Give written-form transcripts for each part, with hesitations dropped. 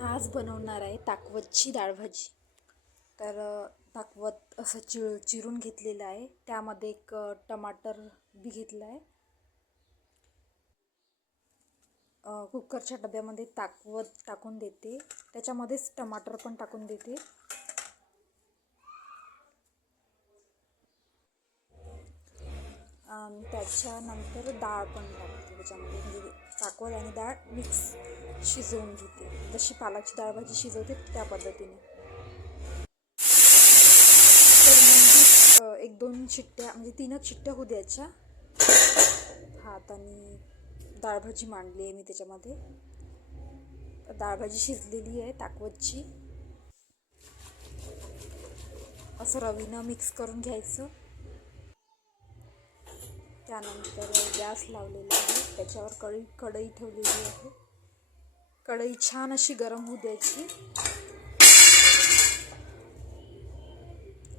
आज बनवणार आहे ताकवतची डाळ भाजी. तर ताकवत असं चिरून घेतलेलं आहे. त्यामध्ये एक टमाटर बी घेतला आहे. कुकरच्या डब्यामध्ये ताकवत टाकून देते, त्याच्यामध्येच टमाटर पण टाकून देते. त्याच्यानंतर डाळ पण टाकते त्याच्यामध्ये, म्हणजे ताकवत आणि डाळ मिक्स शिजवून घेते, जशी पालकची डाळ भाजी शिजवते त्या पद्धतीने. तर म्हणजे एक दोन शिट्ट्या, म्हणजे 3च शिट्ट्या होऊ द्यायच्या. भात आणि डाळ भाजी मांडली आहे मी त्याच्यामध्ये. डाळ भाजी शिजलेली आहे ताकवतची. असं रवीनं मिक्स करून घ्यायचं. त्यानंतर गॅस लावलेला आहे, त्याच्यावर कढई ठेवलेली आहे. कढई छान अशी गरम होऊ द्यायची.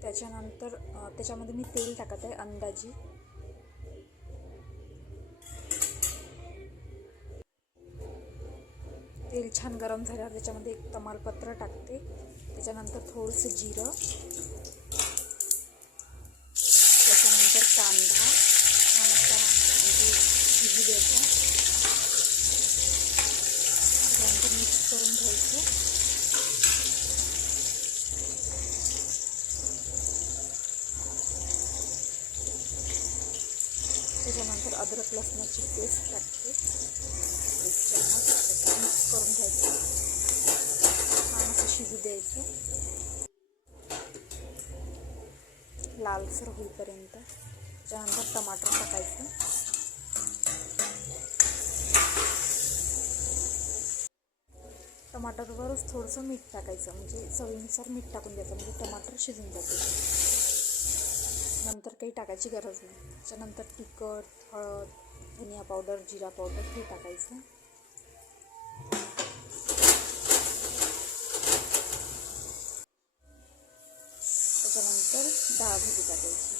त्याच्यानंतर त्याच्यामध्ये मी तेल टाकत आहे अंदाजे. तेल छान गरम झाल्यावर त्याच्यामध्ये एक तमालपत्र टाकते. त्याच्यानंतर थोडंसं जिरं, त्याच्यानंतर कांदा छान असा म्हणजे शिजू द्यायचा. त्याच्यानंतर मिक्स करून घ्यायचं. त्याच्यानंतर अद्रक लसणाची पेस्ट टाकते, एक चम्मच. मिक्स करून घ्यायचं, छान असं शिजू द्यायचं लालसर होईपर्यंत. त्यानंतर टमाटर टाकायचं. टमाटरवरच थोडंसं मीठ टाकायचं, म्हणजे चवीनुसार मीठ टाकून द्यायचं, म्हणजे टमाटर शिजून जाते. नंतर काही टाकायची गरज नाही. त्याच्यानंतर तिखट, हळद, धनिया पावडर, जिरा पावडर हे टाकायचं. त्याच्यानंतर डाळ भाजी टाकायची,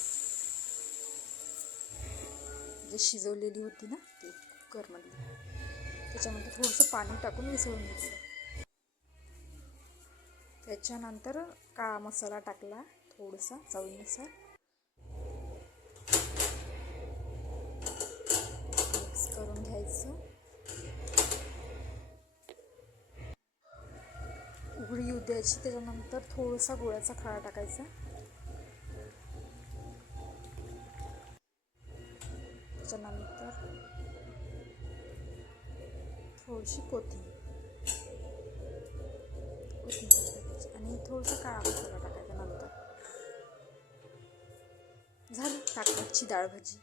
जे शिजवलेली होती ना ती कुकरमधली. त्याच्यामध्ये थोडंसं पाणी टाकून मिसळून घ्यायचं. त्याच्यानंतर काळा मसाला टाकला थोडासा चवीनुसार. मिक्स करून घ्यायचं. उकळी येऊ द्यायची. त्याच्यानंतर थोडासा गुळाचा खडा टाकायचा. त्याच्यानंतर थोडीशी कोथिंबीर टाकायची आणि थोडासा काळा मसाला टाकायचा. नंतर झाली ताकवतची डाळ भाजी.